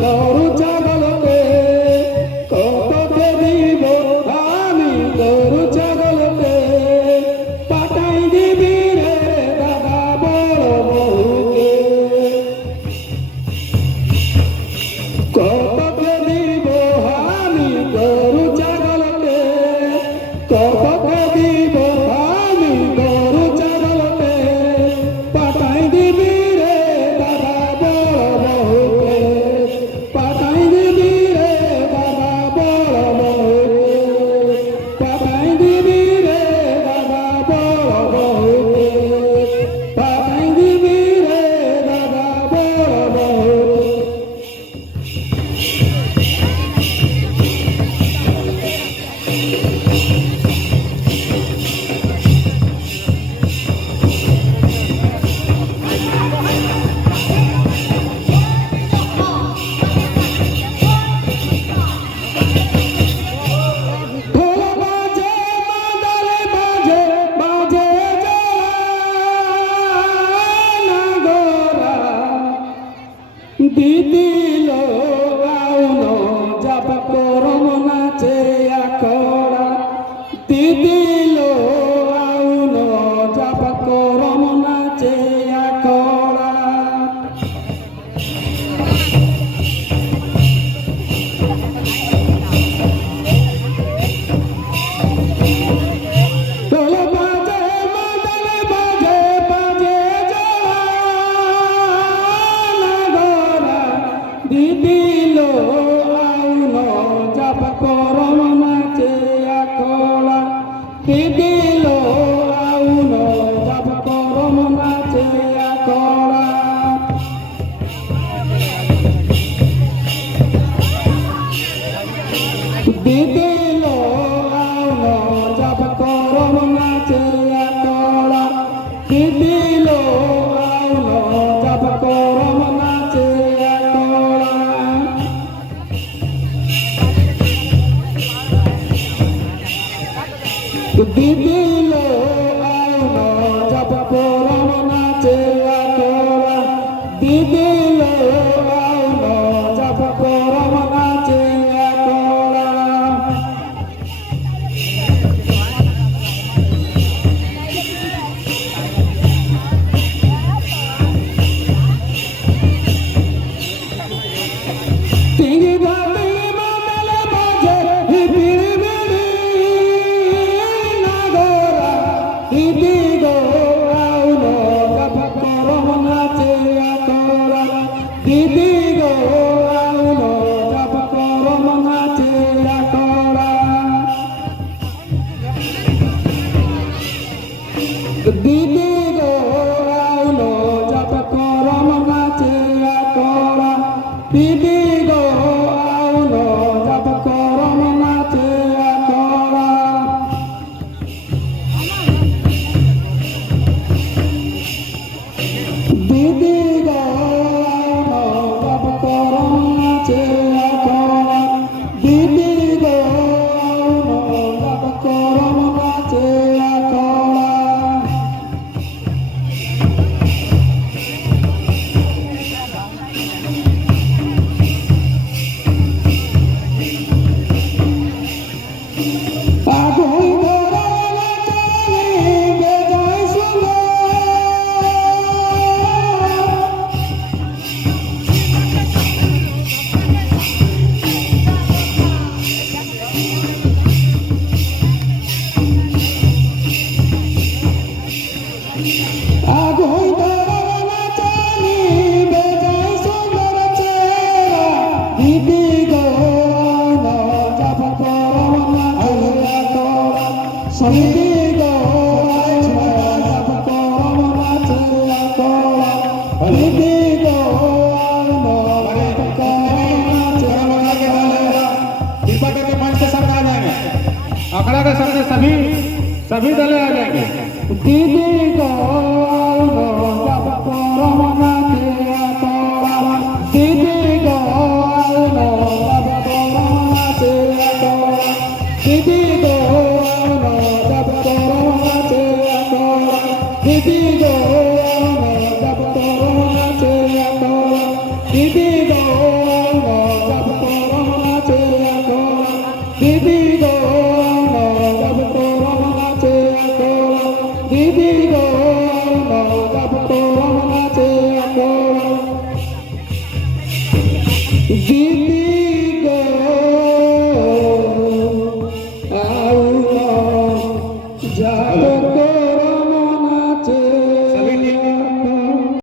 গরু ছাগলকে কতকে দিব আমি গরু ছাগলকে পাঠাই দিবি রে দাদা বড় বউকে কতকে দিব আমি গরু ছাগলকে কতকে দিব আমি গরু ছাগলকে পাঠাই দিবি রে দাদা বড় বউকে পাঠাই দিবি রে দাদা বড় বউকে পাঠাই দিবি রে দাদা বড় বউকে পাঠাই দিবি রে দাদা বড় বউকে দিদিলো আউনো জাপ করম নাচে আকড়া দিদিলো আউনো জাপ করম নাচে আকড়া ঢোল বাজে মাদল বাজে বাজে দিদিলো আউনো জাপ করম নাচে আকড়া দিদিলো আউনো জাপ করম নাচে আকড়া দিদিলো আউনো জাপ করম নাচে আকড়া দিদিলো আউনো জাপ করম নাচে আকড়া দিদিলো আউনো জাপ করম নাচে আকড়া দিদিলো আউনো জাপ করম নাচে আকড়া তিঙ্গি ঘাটি মাদল বাজে হিপিড়ি বিড়ি নাগরা দিদি গো আউনো জাপ করম নাচে আকড়া দিদি গো আউনো জাপ করম নাচে আকড়া দিদি গো আউনো জাপ করম নাচে আকড়া দিদি গো আউনো জাপ করম নাচে আকড়া দিদি গো আউনো জাপ করম নাচে আকড়া দিদি গো আউনো জাপ করম নাচে আকড়া আগুই ধরা নাচনি বেজায় সুন্দর আগুই ধরা নাচনি বেজায় সুন্দর চেহারা দিদি গো আউনো জাপ করম নাচে আকড়া দিদি গো আউনো জাপ করম নাচে আকড়া দিদি গো আউনো জাপ करम नाचे আকড়া कृपा करके मंच के सामने आ जाएंगे। अखड़ा के सामने सभी दलें आ जाएंगे। दीदी